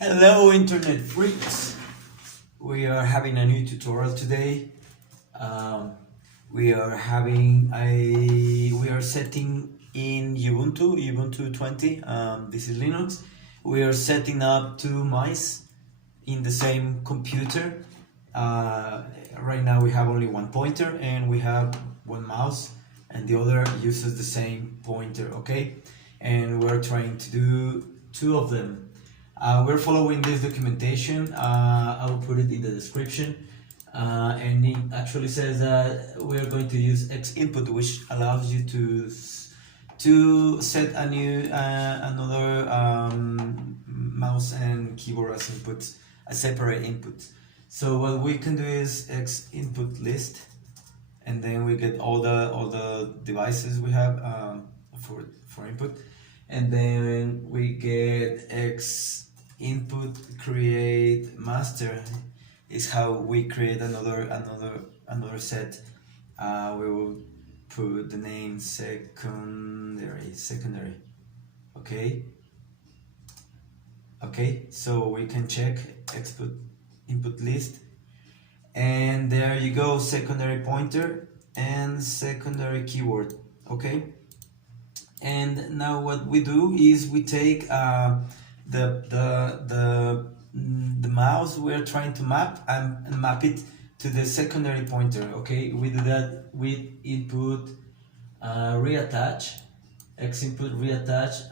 Hello internet freaks! We are having a new tutorial today. We are setting in Ubuntu 20. This is Linux. We are setting up two mice in the same computer. Right now we have only one pointer and we have one mouse, and the other uses the same pointer, okay? And we're trying to do two of them. We're following this documentation. I will put it in the description, and it actually says that we're going to use XInput, which allows you to set a new another mouse and keyboard as inputs, a separate input. So what we can do is XInput list, and then we get all the devices we have for input, and then we get XInput create master is how we create another set. We will put the name secondary. Okay, so we can check input list, and there you go, secondary pointer and secondary keyboard. Okay, and now what we do is we take the mouse we're trying to map and map it to the secondary pointer. Okay, we do that with input reattach, XInput reattach.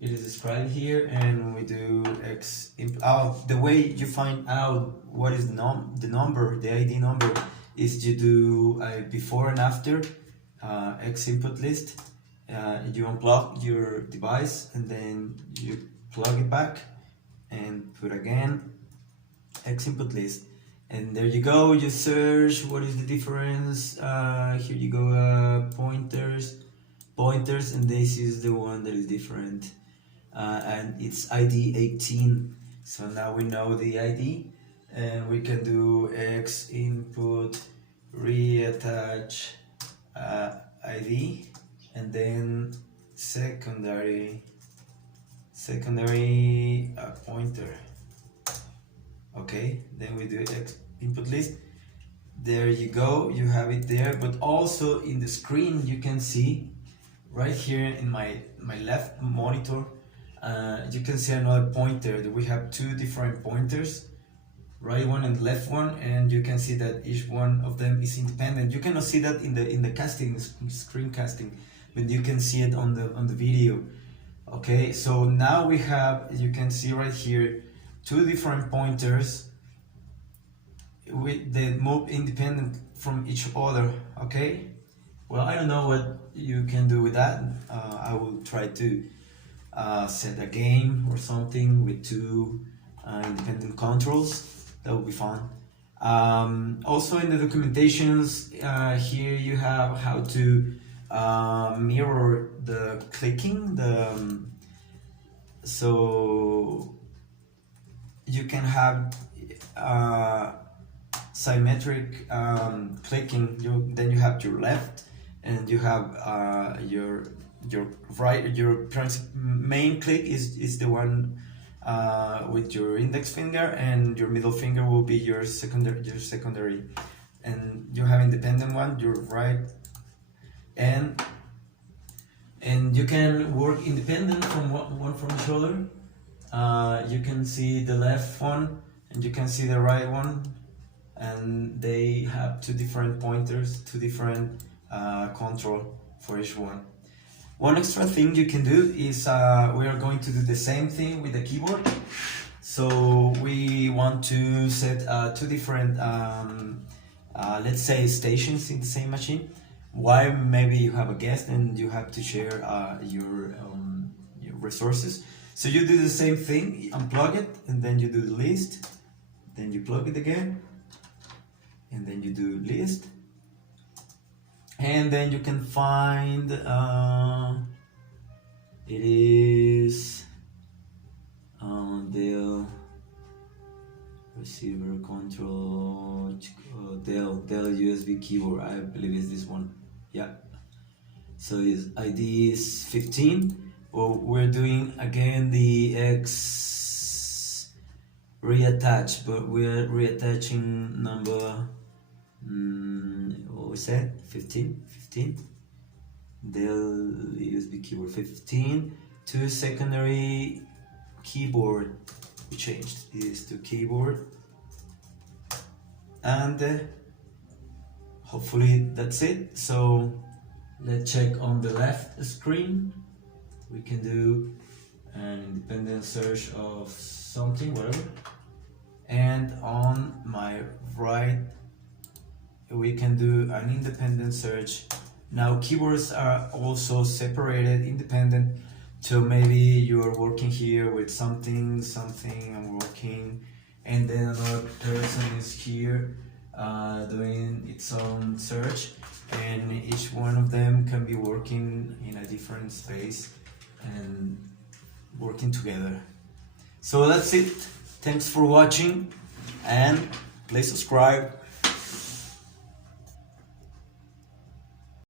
It is described here, and we do XInput. The way you find out what is the number, the ID number, is you do a before and after XInput list. You unplug your device and then you plug it back and put again XInput list, and there you go. You search what is the difference. Here you go, pointers, and this is the one that is different, and it's ID 18. So now we know the ID, and we can do XInput reattach ID, and then secondary pointer. Okay, then we do input list. There you go, you have it there, but also in the screen you can see right here in my left monitor, you can see another pointer. We have two different pointers, right one and left one, and you can see that each one of them is independent. You cannot see that in the screen casting, but you can see it on the video. Okay, so now we have, you can see right here, two different pointers they move independent from each other. Okay, well, I don't know what you can do with that. I will try to set a game or something with two independent controls. That would be fun. Also in the documentations, here you have how to mirror the clicking, so you can have symmetric clicking. Then you have your left, and you have your right. Your main click is the one with your index finger, and your middle finger will be your secondary, and you have independent one, your right, and you can work independent from one from each other. You can see the left one and you can see the right one, and they have two different pointers, two different control for each one. One extra thing you can do is we are going to do the same thing with the keyboard. So we want to set two different let's say stations in the same machine. Why? Maybe you have a guest and you have to share your resources. So you do the same thing, unplug it, and then you do the list, then you plug it again, and then you do list, and then you can find it is Dell receiver control, Dell USB keyboard. I believe it's this one. Yeah. So his ID is 15, Well, we're doing again the reattach, but we're reattaching number what we said, 15. Dell USB keyboard 15 to secondary keyboard. We changed this to keyboard, and hopefully that's it. So let's check on the left screen. We can do an independent search of something, whatever, and on my right we can do an independent search. Now keyboards are also separated, independent. So maybe you are working here with something, I'm working, and then another person is here doing its own search, and each one of them can be working in a different space and working together. So that's it. Thanks for watching, and please subscribe.